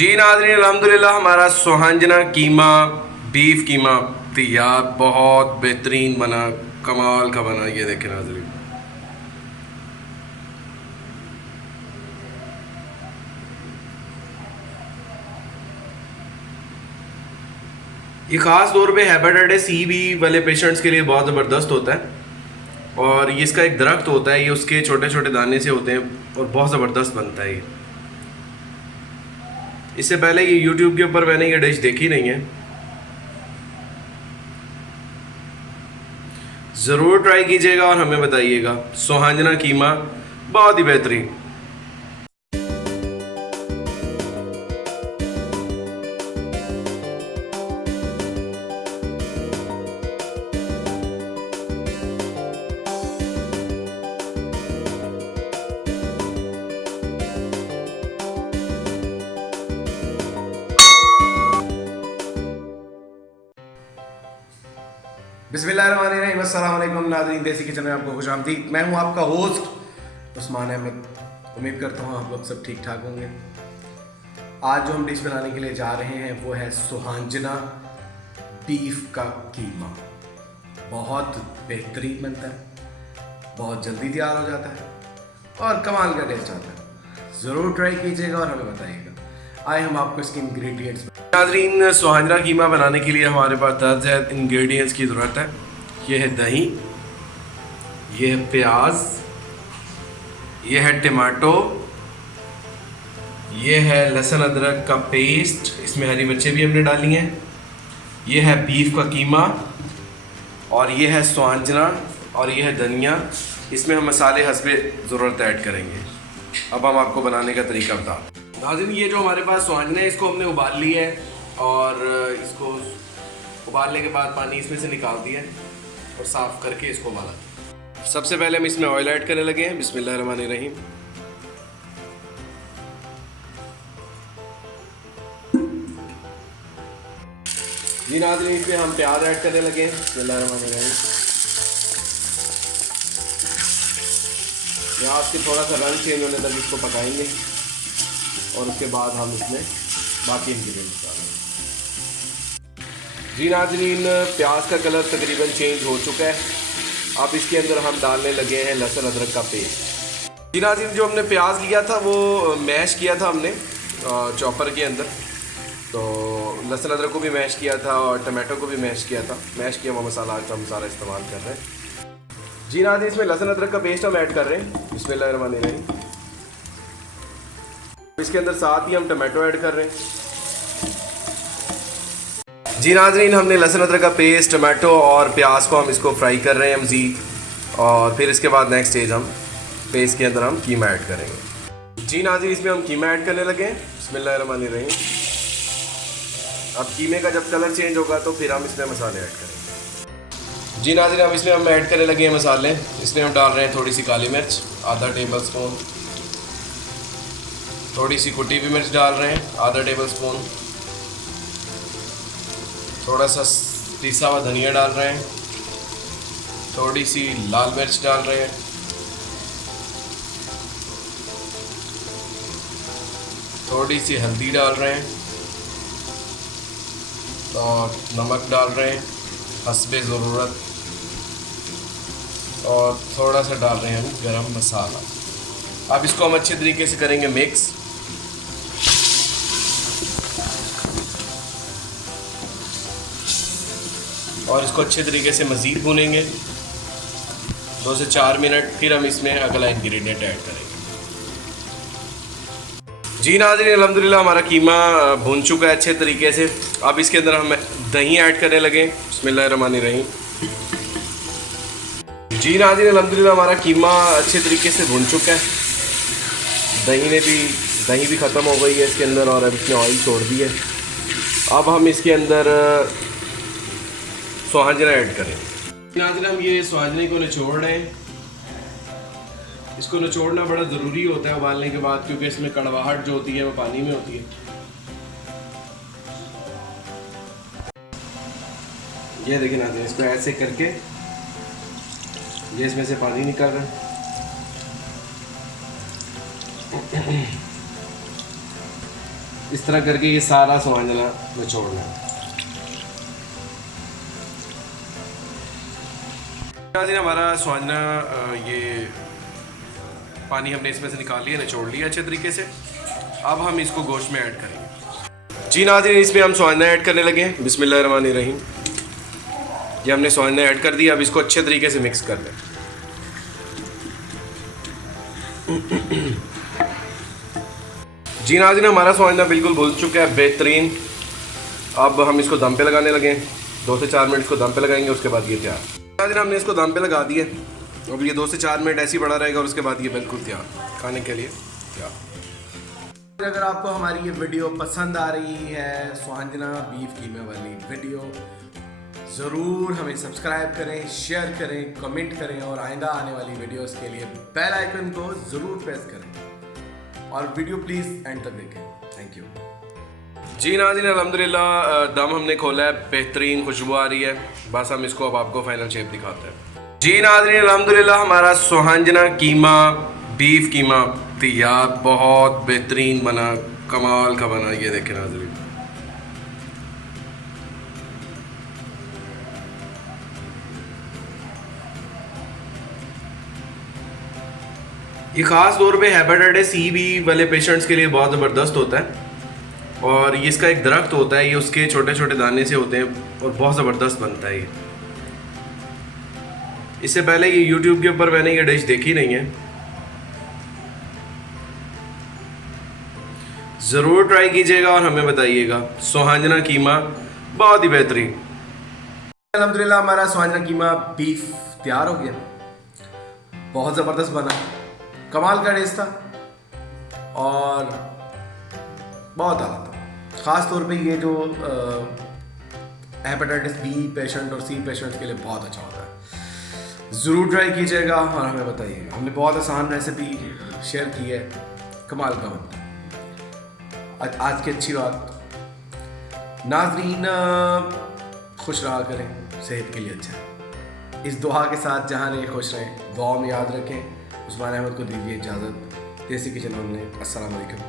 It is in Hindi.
जी नाज़रीन, अल्हम्दुलिल्लाह हमारा सुहांजना कीमा बीफ कीमा तैयार, बहुत बेहतरीन बना, कमाल का बना। ये देखें नाज़रीन, ये ख़ास तौर पे हेपेटाइटिस सी बी वाले पेशेंट्स के लिए बहुत ज़बरदस्त होता है। और ये इसका एक दरख्त होता है, ये उसके छोटे छोटे दाने से होते हैं और बहुत ज़बरदस्त बनता है ये। इससे पहले ये यूट्यूब के ऊपर मैंने ये डिश देखी नहीं है, ज़रूर ट्राई कीजिएगा और हमें बताइएगा। सुहांजना कीमा बहुत ही बेहतरीन। बिस्मिल्लाहिर्रहमानिर्रहीम, अस्सलाम वालेकुम नाज़रीन, देसी किचन में आपको खुशामदीद। मैं हूं आपका होस्ट उस्मान अहमद। उम्मीद करता हूं आप लोग सब ठीक ठाक होंगे। आज जो हम डिश बनाने के लिए जा रहे हैं वो है सुहांजना बीफ का कीमा। बहुत बेहतरीन बनता है, बहुत जल्दी तैयार हो जाता है और कमाल का टेस्ट आता है। ज़रूर ट्राई कीजिएगा और हमें बताइएगा। आए हम आपको इसके इंग्रेडिएंट्स। नाज़रीन, सुहांजना कीमा बनाने के लिए हमारे पास 10 इंग्रेडिएंट्स की ज़रूरत है। ये है दही, ये है प्याज, ये है टमाटो, ये है लहसुन अदरक का पेस्ट, इसमें हरी मिर्चें भी हमने डाली हैं, ये है बीफ का कीमा और ये है सुहांजना और ये है धनिया। इसमें हम मसाले हस्बे ज़रूरत ऐड करेंगे। अब हम आपको बनाने का तरीका बताते हैं। नाज़रीन, ये जो हमारे पास सुहांजना है इसको हमने उबाल लिया है और इसको उबालने के बाद पानी इसमें से निकाल दिया है और साफ़ करके इसको उबाला। सबसे पहले हम इसमें ऑयल ऐड करने लगे हैं। बिस्मिल्लाहिर्रहमानिर्रहीम। जी नाज़रीन, इसमें हम प्याज ऐड करने लगे हैं। बिस्मिल्लाहिर्रहमानिर्रहीम। प्याज के थोड़ा सा रंग चेंज होने तक इसको पकाएंगे और उसके बाद हम इसमें बाकी इंग्रेडिएंट्स डालेंगे। जी नाज़रीन, प्याज का कलर तकरीबन चेंज हो चुका है। अब इसके अंदर हम डालने लगे हैं लहसुन अदरक का पेस्ट। जी नाज़रीन, जो हमने प्याज लिया था वो मैश किया था हमने चॉपर के अंदर, तो लहसुन अदरक को भी मैश किया था और टमाटो को भी मैश किया था। मैश किया हुआ मसाला आज हम सारा इस्तेमाल कर रहे हैं। जी नाज़रीन, इसमें लहसुन अदरक का पेस्ट हम ऐड कर रहे हैं। बिस्मिल्लाहिर्रहमानिर्रहीम। इसके अंदर साथ ही हम टमाटो ऐड कर रहे हैं। जी नाज़रीन, हमने लहसुन अदरक का पेस्ट, टमाटो और प्याज को हम इसको फ्राई कर रहे हैं मज़ीद, और फिर इसके बाद नेक्स्ट स्टेज हम पेस्ट के अंदर हम कीमा ऐड करेंगे। जी नाज़रीन, इसमें हम कीमा ऐड करने लगे हैं। बिस्मिल्लाहिर्रहमानिर्रहीम। अब कीमे का जब कलर चेंज होगा तो फिर हम इसमें मसाले ऐड करेंगे। जी नाज़रीन, अब इसमें हम ऐड करने लगे हैं मसाले। इसमें हम डाल रहे हैं थोड़ी सी काली मिर्च, आधा टेबल स्पून, थोड़ी सी कुटी हुई मिर्च डाल रहे हैं, आधा टेबल स्पून, थोड़ा सा पिसा हुआ धनिया डाल रहे हैं, थोड़ी सी लाल मिर्च डाल रहे हैं, थोड़ी सी हल्दी डाल रहे हैं और नमक डाल रहे हैं हस्बे ज़रूरत, और थोड़ा सा डाल रहे हैं हम गरम मसाला। अब इसको हम अच्छे तरीके से करेंगे मिक्स। और इसको अच्छे तरीके से मज़ीद भूनेंगे 2 से 4 मिनट। फिर हम इसमें अगला इंग्रेडिएंट ऐड करेंगे। जी नाज़रीन, अल्हम्दुलिल्लाह हमारा कीमा भून चुका है अच्छे तरीके से। अब इसके अंदर हम दही ऐड करने लगे। बिस्मिल्लाहिर्रहमानिर्रहीम। जी नाज़रीन, अल्हम्दुलिल्लाह हमारा कीमा अच्छे तरीके से भून चुका है। दही भी ख़त्म हो गई है इसके अंदर और अब इसने ऑयल छोड़ दिया है। अब हम इसके अंदर सुहांजना ऐड करें। नाज़रीन, हम ये सुहांजने को निचोड़ रहे हैं। इसको निचोड़ना बड़ा ज़रूरी होता है उबालने के बाद, क्योंकि इसमें कड़वाहट जो होती है वो पानी में होती है। ये देखिए नाज़रीन, इसको ऐसे करके ये इसमें से पानी निकल रहा है। इस तरह करके ये सारा स्वांजना निचोड़ना है। नाज़रीन हमारा स्वांजना ये पानी हमने इसमें से निकाल लिया, निचोड़ लिया अच्छे तरीके से। अब हम इसको गोश्त में ऐड करेंगे। जी नाज़रीन इसमें हम स्वांजना ऐड करने लगे हैं। बिस्मिल्लाहिर्रहमानिर्रहीम। ये हमने स्वांजना ऐड कर दिया। अब इसको अच्छे तरीके से मिक्स कर लें। जी नाज़रीन हमारा स्वांजना बिल्कुल भुन चुका है, बेहतरीन। अब हम इसको दम पे लगाने लगे। 2 से 4 मिनट इसको दम पे लगाएंगे, उसके बाद ये तैयार। नाज़रीन हमने इसको दम पे लगा दिए। अब ये 2 से 4 मिनट ऐसे ही पड़ा रहेगा और उसके बाद ये बिल्कुल तैयार खाने के लिए तैयार। अगर आपको हमारी ये वीडियो पसंद आ रही है, स्वांजना बीफ कीमे वाली वीडियो, ज़रूर हमें सब्सक्राइब करें, शेयर करें, कमेंट करें और आइंदा आने वाली वीडियोस के लिए बेल आइकन को ज़रूर प्रेस करें और वीडियो प्लीज़ एंड तक देखें। Thank you. जी नाज़रीन अल्हम्दुलिल्लाह दम हमने खोला है, बेहतरीन खुशबू आ रही है। बस हम इसको अब आपको फाइनल शेप दिखाते हैं। जी नाज़रीन अल्हम्दुलिल्लाह हमारा स्वांजना कीमा बीफ कीमा तैयार, बहुत बेहतरीन बना, कमाल का बना। ये देखें नाज़रीन, ये ख़ास तौर पे हेपेटाइटिस सी बी वाले पेशेंट्स के लिए बहुत ज़बरदस्त होता है। और ये इसका एक दरख्त होता है, ये उसके छोटे छोटे दाने से होते हैं और बहुत ज़बरदस्त बनता है ये। इससे पहले ये YouTube के ऊपर मैंने ये डिश देखी नहीं है, ज़रूर ट्राई कीजिएगा और हमें बताइएगा। स्वांजना कीमा बहुत ही बेहतरीन। अल्हम्दुलिल्लाह हमारा स्वांजना कीमा बीफ तैयार हो गया, बहुत ज़बरदस्त बना, कमाल का टेस्ट था और बहुत आला था। ख़ास तौर पे ये जो हेपेटाइटिस बी पेशेंट और सी पेशेंट्स के लिए बहुत अच्छा होता है। ज़रूर ट्राई कीजिएगा और हमें बताइएगा। हमने बहुत आसान रेसिपी शेयर की है, कमाल का बनता। आज की अच्छी बात, नाज़रीन खुश रहा करें, सेहत के लिए अच्छा है। इस दुआ के साथ जहाँ रहे खुश रहें, दुआ में याद रखें। उस्मान अहमद को दीजिए इजाज़त। देसी किचन में अस्सलाम वालेकुम।